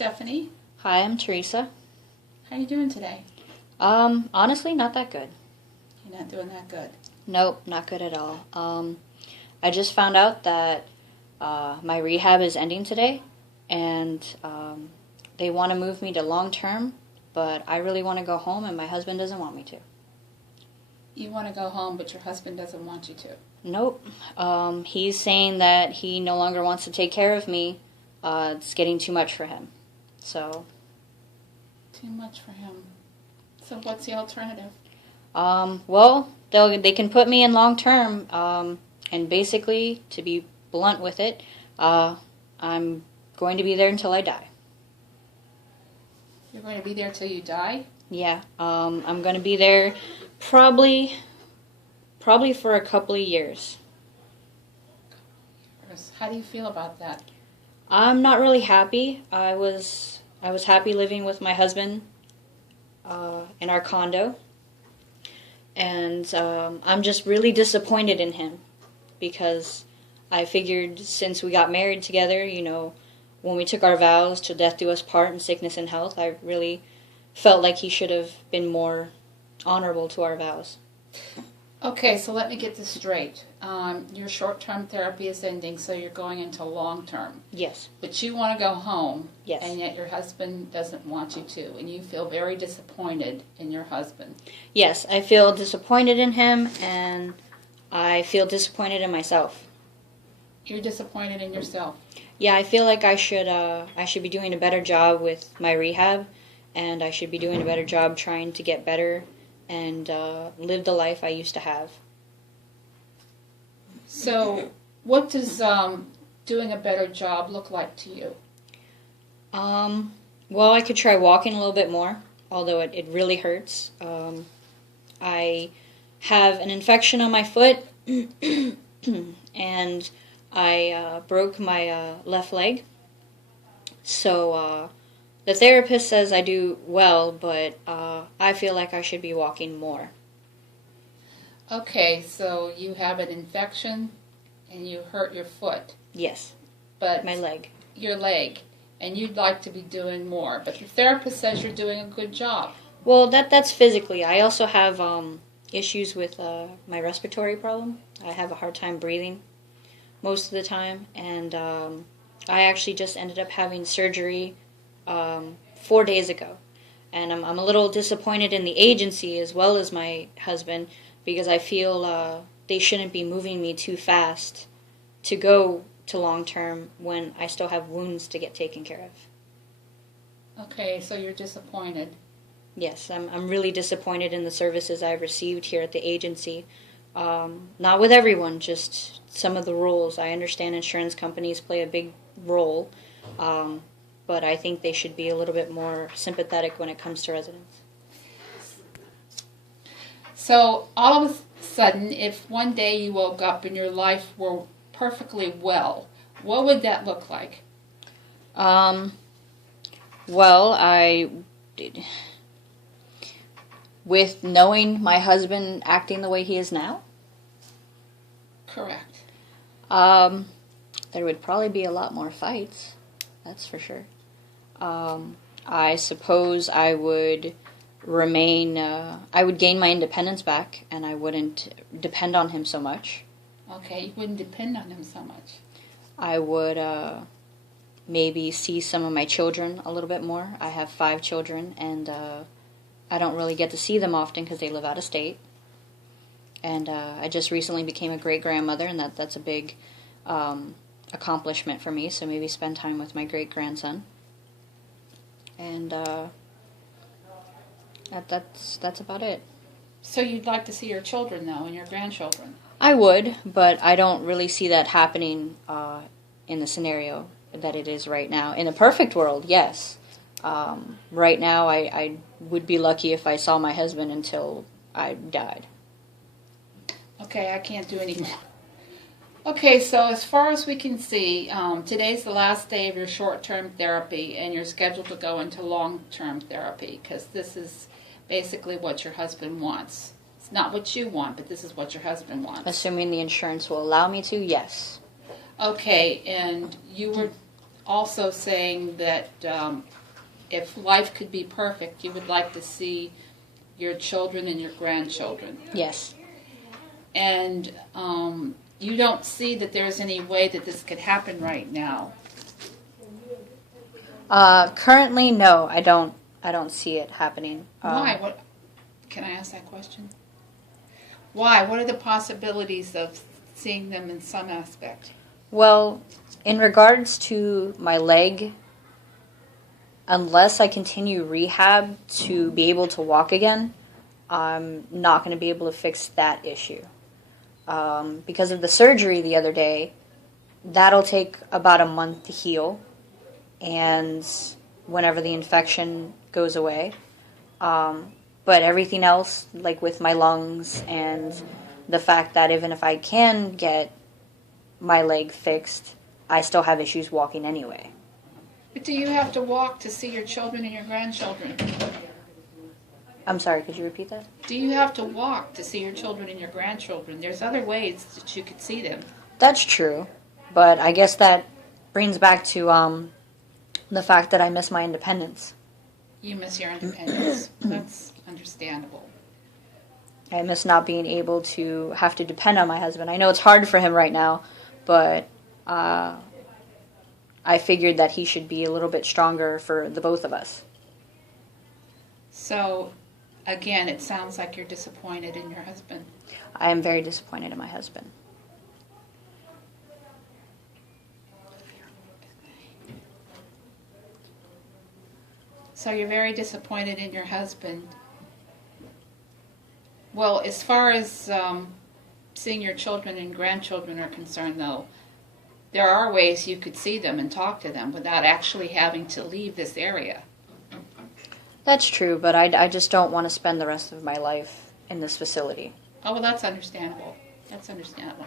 Stephanie. Hi, I'm Teresa. How are you doing today? Honestly, not that good. You're not doing that good. Nope, not good at all. I just found out that my rehab is ending today, and they want to move me to long term, but I really want to go home, and my husband doesn't want me to. You want to go home, but your husband doesn't want you to. Nope. He's saying that he no longer wants to take care of me. It's getting too much for him. So. Too much for him. So what's the alternative? Well, they can put me in long term, and basically, to be blunt with it, I'm going to be there until I die. You're going to be there till you die? Yeah, I'm going to be there probably for a couple of years. How do you feel about that? I'm not really happy. I was happy living with my husband in our condo, and I'm just really disappointed in him because I figured since we got married together, when we took our vows to death do us part in sickness and health, I really felt like he should have been more honorable to our vows. Okay, so let me get this straight. Your short-term therapy is ending, so you're going into long-term. Yes. But you want to go home, yes, and yet your husband doesn't want you to, and you feel very disappointed in your husband. Yes, I feel disappointed in him, and I feel disappointed in myself. You're disappointed in yourself? Yeah, I feel like I should be doing a better job with my rehab, and I should be doing a better job trying to get better and live the life I used to have. So, what does doing a better job look like to you? Well, I could try walking a little bit more, although it really hurts. I have an infection on my foot, and I broke my left leg. So the therapist says I do well, but I feel like I should be walking more. Okay, so you have an infection and you hurt your foot. Yes. But my leg. Your leg. And you'd like to be doing more. But the therapist says you're doing a good job. Well, that's physically. I also have issues with my respiratory problem. I have a hard time breathing most of the time. And I actually just ended up having surgery 4 days ago. And I'm a little disappointed in the agency as well as my husband, because I feel they shouldn't be moving me too fast to go to long term when I still have wounds to get taken care of. Okay, so you're disappointed. Yes, I'm really disappointed in the services I've received here at the agency. Not with everyone, just some of the rules. I understand insurance companies play a big role, but I think they should be a little bit more sympathetic when it comes to residents. So all of a sudden, if one day you woke up and your life were perfectly well, what would that look like? Well, with knowing my husband acting the way he is now? Correct. There would probably be a lot more fights, that's for sure. I suppose I would I would gain my independence back, and I wouldn't depend on him so much. Okay, you wouldn't depend on him so much. I would maybe see some of my children a little bit more. I have 5 children, and I don't really get to see them often because they live out of state. And I just recently became a great-grandmother, and that's a big accomplishment for me, so maybe spend time with my great-grandson. And that's about it. So you'd like to see your children, though, and your grandchildren? I would, but I don't really see that happening in the scenario that it is right now. In a perfect world, yes. Right now, I would be lucky if I saw my husband until I died. Okay, I can't do any more. Okay, so as far as we can see, today's the last day of your short-term therapy, and you're scheduled to go into long-term therapy, because this is basically what your husband wants. It's not what you want, but this is what your husband wants. Assuming the insurance will allow me to, yes. Okay, and you were also saying that if life could be perfect, you would like to see your children and your grandchildren. Yes. And you don't see that there's any way that this could happen right now. Currently, no, I don't see it happening. Why? What? Can I ask that question? Why? What are the possibilities of seeing them in some aspect? Well, in regards to my leg, unless I continue rehab to be able to walk again, I'm not going to be able to fix that issue. Because of the surgery the other day, that'll take about a month to heal, and whenever the infection goes away. But everything else, like with my lungs and the fact that even if I can get my leg fixed, I still have issues walking anyway. But do you have to walk to see your children and your grandchildren? I'm sorry, could you repeat that? Do you have to walk to see your children and your grandchildren? There's other ways that you could see them. That's true, but I guess that brings back to the fact that I miss my independence. You miss your independence. That's understandable. I miss not being able to have to depend on my husband. I know it's hard for him right now, but I figured that he should be a little bit stronger for the both of us. So, again, it sounds like you're disappointed in your husband. I am very disappointed in my husband. So you're very disappointed in your husband. Well, as far as seeing your children and grandchildren are concerned, though, there are ways you could see them and talk to them without actually having to leave this area. That's true, but I just don't want to spend the rest of my life in this facility. Oh, well, that's understandable. That's understandable.